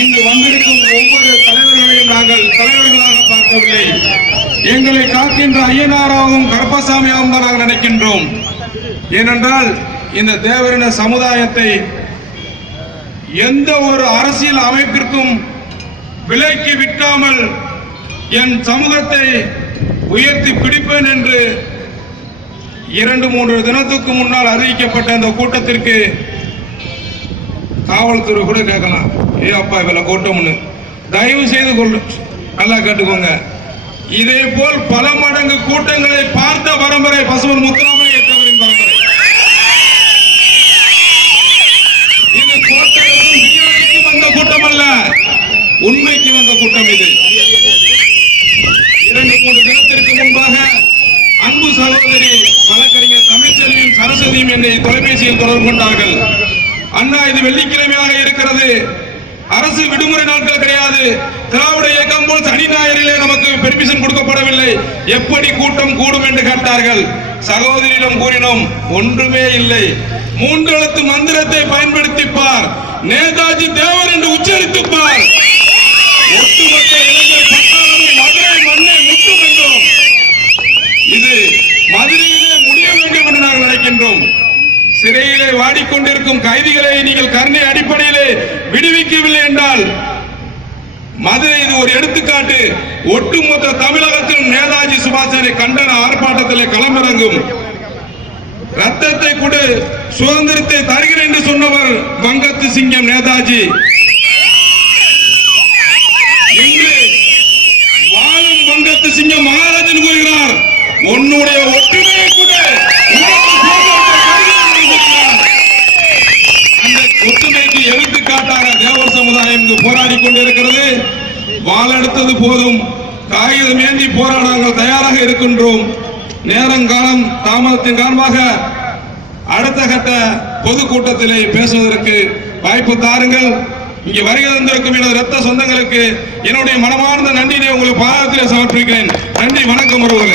இங்கு வந்திருக்கும் ஒவ்வொரு தலைவர்களையும் நாங்கள் தலைவர்களாக பார்க்கவில்லை. எங்களை காக்கின்ற ஐயனாராகவும் கருப்பசாமியாகவும் தான் நாங்கள் நினைக்கின்றோம். ஏனென்றால் இந்த தேவரின சமுதாயத்தை எந்த ஒரு அரசியல் அமைப்பிற்கும் விலைக்கு விற்காமல் என் சமூகத்தை உயர்த்தி பிடிப்பேன் என்று 2-3 தினத்துக்கு முன்னால் அறிவிக்கப்பட்ட இந்த கூட்டத்திற்கு காவல்துறை கூட கேட்கலாம், ஏ அப்பா இவ்வளவு கூட்டம்னு தயவு செய்து நல்லா கேட்டுக்கோங்க. இதே போல் பல மடங்கு கூட்டங்களை பார்த்த பரம்பரை பசுமன் முத்துராமலிங்க தேவரின் பரம்பரை. இது கோட்டைக்கும் வந்த கூட்டம் அல்ல, உண்மைக்கு வந்த கூட்டம். இது 2-3 தினத்திற்கு முன்பாக அன்பு சகோதரி வழக்கறிஞர் தமிழ்ச்செல்வியும் சரஸ்வதியும் என்னை தொலைபேசியில் தொடர்பு கொண்டார்கள். அண்ணா, இது வெள்ளிக்கிழமையாக இருக்கிறது, அரசு விடுமுறை நாட்கள் கிடையாது, திராவிட இயக்கம் போல் சனி ஞாயிறிலே நமக்கு பெர்மிஷன் கொடுக்கப்படவில்லை, எப்படி கூட்டம் கூடும் என்று கேட்டார்கள். சகோதரியிடம் கூறினோம், ஒன்றுமே இல்லை, 3 எழுத்து மந்திரத்தை பயன்படுத்திப்பார், நேதாஜி தேவர் என்று உச்சரித்துப்பார், ஒட்டுமொத்த இளைஞர் பட்டாளமும் மதுரை மண்ணை முற்றும் என்றோம். இது மதுரையிலே முடிய வேண்டும் என்று நாங்கள் நினைக்கின்றோம். சிறையிலே வாடிக்கொண்டிருக்கும் கைதிகளை நீங்கள் கருணை அடிப்படையிலே விடுவிக்கவில்லை என்றால் மதுரை இது ஒரு எடுத்துக்காட்டு. ஒட்டுமொத்த தமிழகத்திலும் நேதாஜி சுபாஷை கண்டன ஆர்ப்பாட்டத்திலே களமிறங்கும். ரத்தத்தை கொடு சுதந்திரத்தை தருகிறேன் என்று சொன்னவர் வங்கத்து சிங்கம் நேதாஜி. இன்று வாழும் வங்கத்து சிங்கம் மகாராஜன் கூறுகிறார், உன்னுடைய ஒற்றுமையை கூட ஒற்றுமைக்கு எடுத்துக்காட்டாக தேவர் சமுதாயம் போராடி கொண்டிருக்கிறது. வாழெடுத்தது போதும், காகிதம் ஏந்தி போராட நாங்கள் தயாராக இருக்கின்றோம். நேரங்காலம் தாமதத்தின் காரணமாக அடுத்த கட்ட பொதுக்கூட்டத்திலே பேசுவதற்கு வாய்ப்பு தாருங்கள். இங்கே வருகை தந்திருக்கும் எனது ரத்த சொந்தங்களுக்கு என்னுடைய மனமார்ந்த நன்றியை உங்களுக்கு பாதத்திலே சமர்ப்பிக்கிறேன். நன்றி, வணக்கம் உறவுகளே.